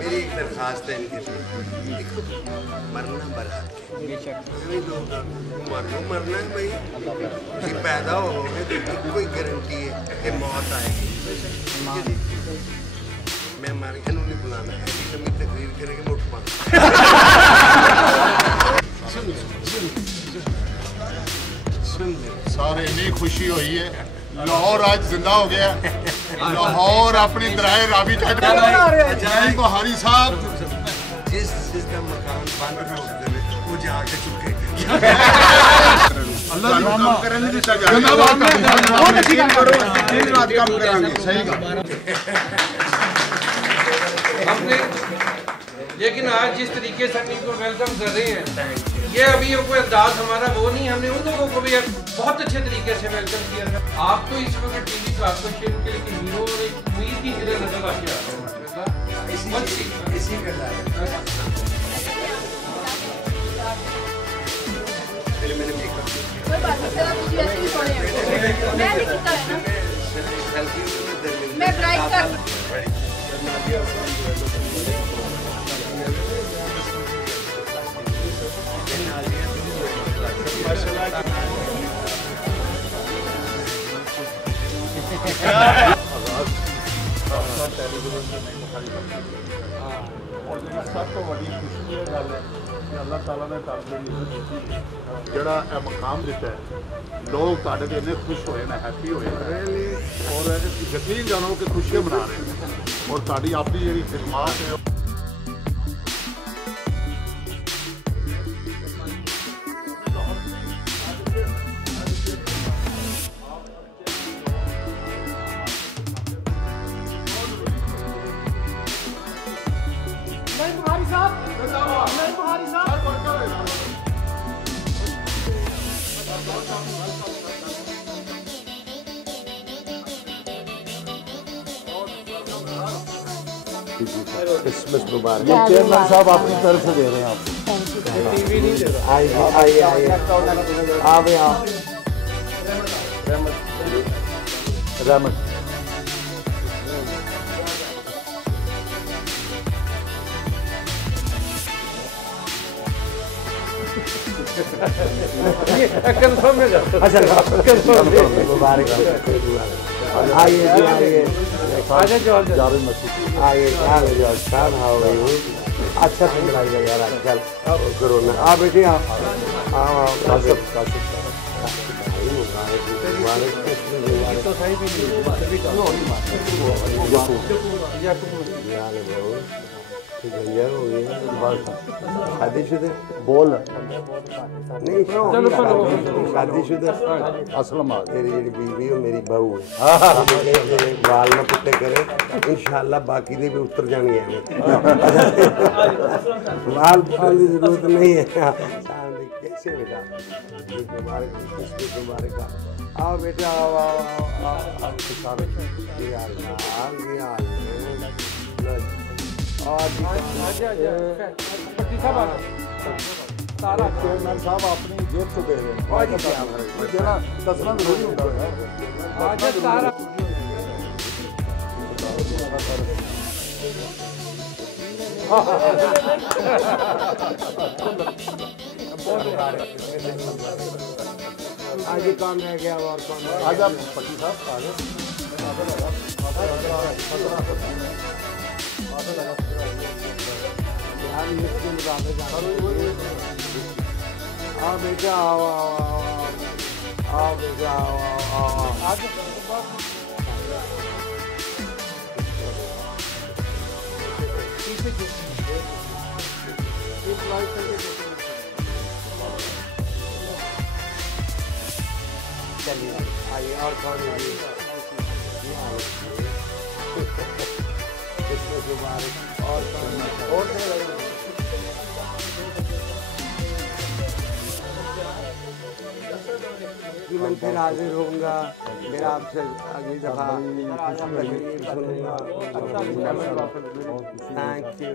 मेरी एक दरखास्त है इनके लिए, मरना बरात मरना है भाई, तुम पैदा होगे तो कोई गारंटी है कि मौत आएगी। मैं मर गया नहीं बुलाना है, लंबी तकरीर करेंगे मुठ मार। सारे इतनी खुशी हुई है, लाहौर आज जिंदा हो गया। लाहौर अपनी दराए रावी बुहारी साहब जिस सिस्टम मकान बंद हो गए वो जाके चुके। लेकिन आज जिस तरीके से हम इनको वेलकम कर रहे हैं, ये अभी कोई अंदाज हमारा वो नहीं, हमने उन लोगों को भी बहुत अच्छे तरीके से वेलकम किया था। आपको इस वक्त टीवी कार्पोरेशन के लिए हीरो और एक उम्मीद की तरह नजर आती है। इसी का मैं ड्राइव कर सब तो बड़ी खुशी है गल है कि अल्लाह ताला ने जड़ा मकाम दिता है, लोग तुहाडे ते इन्ने खुश होए ने, हैप्पी होए और यकीन जानो कि खुशियां मना रहे हैं और तुहाडी अपनी जी खिदमत है। क्रिसमस मुबारक। चेयरमैन साहब अपनी तरफ से दे रहे हैं आपको। आइए रहमत कंफर्म है। अच्छा मुबारक। आइए जावेद मसीह आइए साहब, हाउ आर यू? अच्छा से मिलाइएगा यार आजकल कोरोना। आ बेटे आओ आओ शादीशुदा बोल नहीं, शादीशुदा असलम तेरी जी बीवी और मेरी बहू है। बाल ना पुट्टे करे, इंशाल्लाह बाकी दे भी उतर जाएंगे। बाल पुट्टने की जरूरत नहीं है। कैसे बेटा मुबारक आओ बेटा आओ आओ आओ चेयरमैन साहब अपनी जेब से दे रहे हैं, देना दसना जरूरी होता है। आज कौन रह गया और कौन आज आप पट्टी साहब आ गए। आओ बेटा आओ आओ आओ बेटा आओ आओ आओ। चलिए आइए और कौन और मैं फिर हाजिर होऊंगा, मेरा आपसे अगली दफा तकरीर सुनूंगा। Thank you.